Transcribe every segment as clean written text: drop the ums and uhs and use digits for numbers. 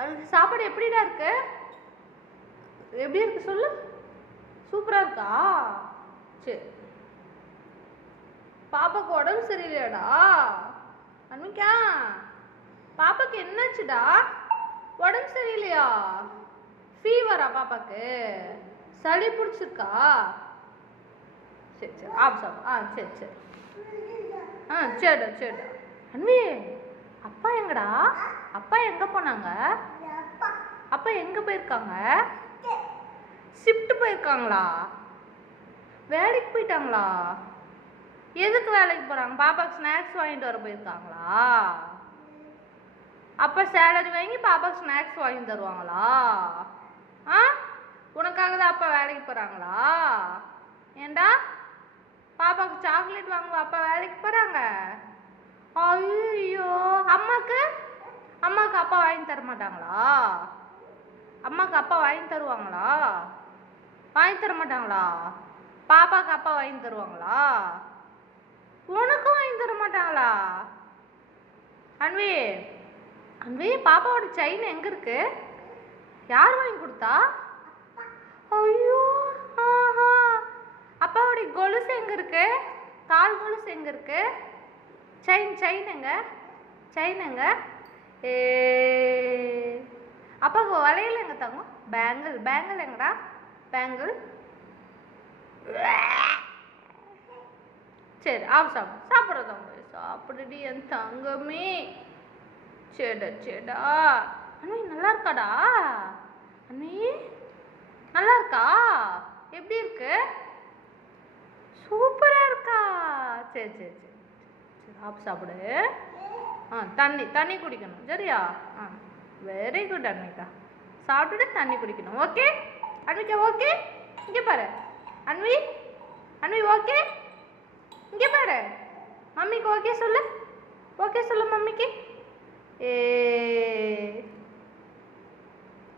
அதுக்கு சாப்பாடு எப்படிடா இருக்கு? எப்படி இருக்கு சொல்லு. சூப்பரா இருக்கா? சரி. பாப்பாக்கு உடம்பு சரியில்லையாடா? அன்மிக்கா பாப்பாக்கு என்னாச்சுடா? உடம்பு சரியில்லையா? ஃபீவரா பாப்பாக்கு? சளி பிடிச்சிருக்கா? சரி சரி சாப்பிடு. சரி சரி. சரிடா சரிடா. அன்வி அப்பா எங்கடா? அப்பா எங்க போனாங்க? அப்பா எங்க போயிருக்காங்க? ஷிஃப்ட் போயிருக்காங்களா? வேலைக்கு போயிட்டாங்களா? எதுக்கு வேலைக்கு போறாங்க? பாப்பாக்கு ஸ்நாக்ஸ் வாங்கிட்டு வர போயிருக்காங்களா? அப்பா சேலரி வாங்கி பாப்பாக்கு ஸ்நாக்ஸ் வாங்கி தருவாங்களா? உனக்காக தான் அப்பா வேலைக்கு போறாங்களா? ஏண்டா பாப்பாக்கு சாக்லேட் வாங்குவா அப்பா வேலைக்கு போறாங்க? ஐயோ அம்மாக்கு அப்பா வாங்கி தர மாட்டாங்களா? அம்மாக்கு அப்பா வாங்கி தருவாங்களா? வாங்கி தர மாட்டாங்களா? பாப்பாக்கு அப்பா வாங்கி தருவாங்களா? உனக்கும் வாங்கி தர மாட்டாங்களா? அன்வி பாப்பாவோட செயின் எங்க இருக்கு? யார் வாங்கி கொடுத்தா? ஐயோ அப்பாவோட கொலுசு எங்க இருக்கு? கால் கொலுசு எங்க இருக்கு? செயின் எங்க? அப்பாவுக்கு வளையல் எங்க தங்கும்? பேங்கிள் எங்கடா? பேங்கிள் சரி சாப்பிட்றதவங்க சாப்பிடுடி என் தங்கமே. சரிடா அண்ணி நல்லா இருக்காடா? அண்ணி நல்லா இருக்கா? எப்படி இருக்கு? சூப்பரா இருக்கா? சரி சாப்பிடு. தண்ணி குடிக்கணும் சரியா? Very good Anvika. சாப்பிட்டுட்டு தண்ணி குடிக்கணும். ஓகே அன்விகா? ஓகே. இங்கே பாரு அன்வி ஓகே. இங்கே பாரு மம்மிக்கு ஓகே சொல்லு மம்மிக்கு.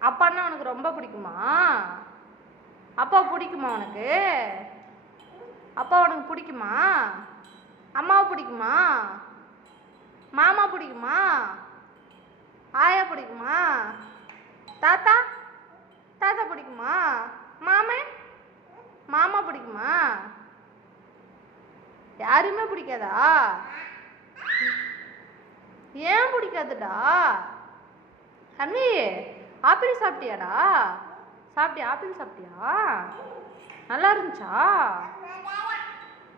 அப்பான்னா உனக்கு ரொம்ப பிடிக்குமா? அப்பா பிடிக்குமா உனக்கு? அப்பா உனக்கு பிடிக்குமா? அம்மாவை பிடிக்குமா? மாமா பிடிக்குமா? ஆயா பிடிக்குமா? தாத்தா பிடிக்குமா? மாமா பிடிக்குமா? யாருமே பிடிக்காதா? ஏன் பிடிக்காதுடா? அண்ணி ஆப்பிள் சாப்பிட்டியாடா? ஆப்பிள் சாப்பிட்டியா? நல்லா இருந்துச்சா?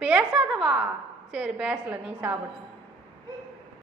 பேசாதவா? சரி பேசல, நீ சாப்பிடு.